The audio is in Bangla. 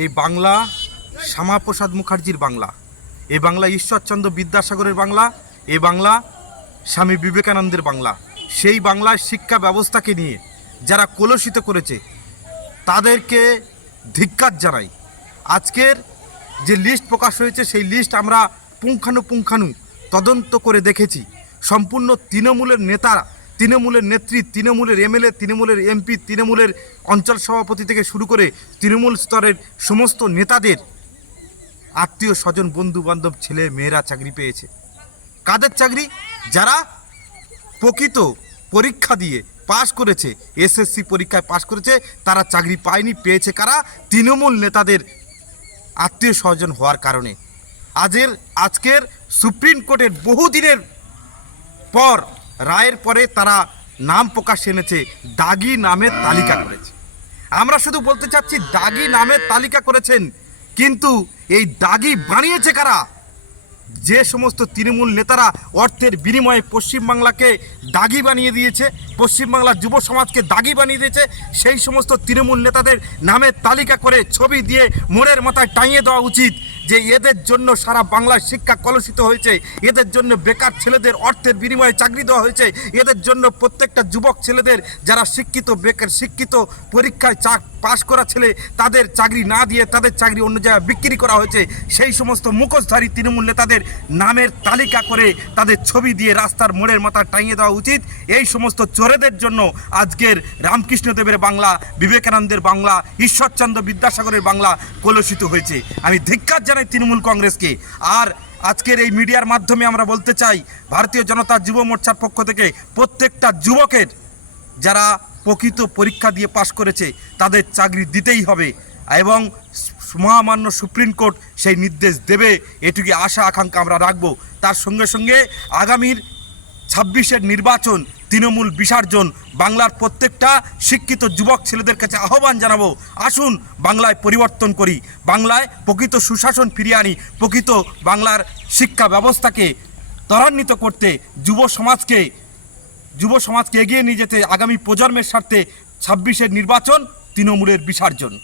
এই বাংলা শ্যামাপ্রসাদ মুখার্জির বাংলা, এই বাংলা ঈশ্বরচন্দ্র বিদ্যাসাগরের বাংলা, এই বাংলা স্বামী বিবেকানন্দের বাংলা। সেই বাংলার শিক্ষা ব্যবস্থাকে নিয়ে যারা কলুষিত করেছে তাদেরকে ধিক্কার জানাই। আজকের যে লিস্ট প্রকাশ হয়েছে সেই লিস্ট আমরা পুঙ্খানু তদন্ত করে দেখেছি। সম্পূর্ণ তৃণমূলের নেতারা, তৃণমূলের নেত্রী, তৃণমূলের এমএলএ, তৃণমূলের এমপি, তৃণমূলের অঞ্চল সভাপতি থেকে শুরু করে তৃণমূল স্তরের সমস্ত নেতাদের আত্মীয় স্বজন, বন্ধু বান্ধব, ছেলে মেয়েরা চাকরি পেয়েছে। কাদের চাকরি? যারা প্রকৃত পরীক্ষা দিয়ে পাশ করেছে, এসএসসি পরীক্ষায় পাশ করেছে, তারা চাকরি পায়নি। পেয়েছে কারা? তৃণমূল নেতাদের আত্মীয় স্বজন হওয়ার কারণে। আজকের সুপ্রিম কোর্টের বহুদিনের পর রায়ের পরে তারা নাম প্রকাশ এনেছে, দাগি নামের তালিকা করেছে। আমরা শুধু বলতে চাচ্ছি দাগি নামের তালিকা করেছেন, কিন্তু এই দাগি বানিয়েছে কারা? যে সমস্ত তৃণমূল নেতারা অর্থের বিনিময়ে পশ্চিমবাংলাকে দাগি বানিয়ে দিয়েছে, পশ্চিমবাংলার যুব সমাজকে দাগি বানিয়ে দিয়েছে, সেই সমস্ত তৃণমূল নেতাদের নামের তালিকা করে ছবি দিয়ে মোড়ের মাথায় টাঙিয়ে দেওয়া উচিত যে এদের জন্য সারা বাংলার শিক্ষা কলুষিত হয়েছে, এদের জন্য বেকার ছেলেদের অর্থের বিনিময়ে চাকরি দেওয়া হয়েছে, এদের জন্য প্রত্যেকটা যুবক ছেলেদের যারা শিক্ষিত, বেকার শিক্ষিত, পরীক্ষায় পাশ করা ছেলে, তাদের চাকরি না দিয়ে তাদের চাকরি অন্য জায়গায় বিক্রি করা হয়েছে। সেই সমস্ত মুখোশধারী তৃণমূল নেতাদের নামের তালিকা করে তাদের ছবি দিয়ে রাস্তার মোড়ের মাথায় টাঙিয়ে দেওয়া উচিত। এই সমস্ত চোরেদের জন্য আজকের রামকৃষ্ণদেবের বাংলা, বিবেকানন্দের বাংলা, ঈশ্বরচন্দ্র বিদ্যাসাগরের বাংলা কলুষিত হয়েছে। আমি ধিক্কার জানাই তৃণমূল কংগ্রেসকে। আর আজকের এই মিডিয়ার মাধ্যমে আমরা বলতে চাই, ভারতীয় জনতা যুব মোর্চার পক্ষ থেকে প্রত্যেকটা যুবকের যারা প্রকৃত পরীক্ষা দিয়ে পাশ করেছে তাদের চাকরি দিতেই হবে, এবং মহামান্য সুপ্রিম কোর্ট সেই নির্দেশ দেবে, এটুকু আশা আকাঙ্ক্ষা আমরা রাখবো। তার সঙ্গে সঙ্গে আগামীর 26-এর নির্বাচন, তৃণমূল বিসর্জন, বাংলার প্রত্যেকটা শিক্ষিত যুবক ছেলেদের কাছে আহ্বান জানাবো, আসুন বাংলায় পরিবর্তন করি, বাংলায় প্রকৃত সুশাসন ফিরিয়ে আনি, প্রকৃত বাংলার শিক্ষা ব্যবস্থাকে ত্বরান্বিত করতে, যুব সমাজকে এগিয়ে নিয়ে যেতে আগামী প্রজন্মের স্বার্থে 26-এর নির্বাচন, তৃণমূলের বিসর্জন।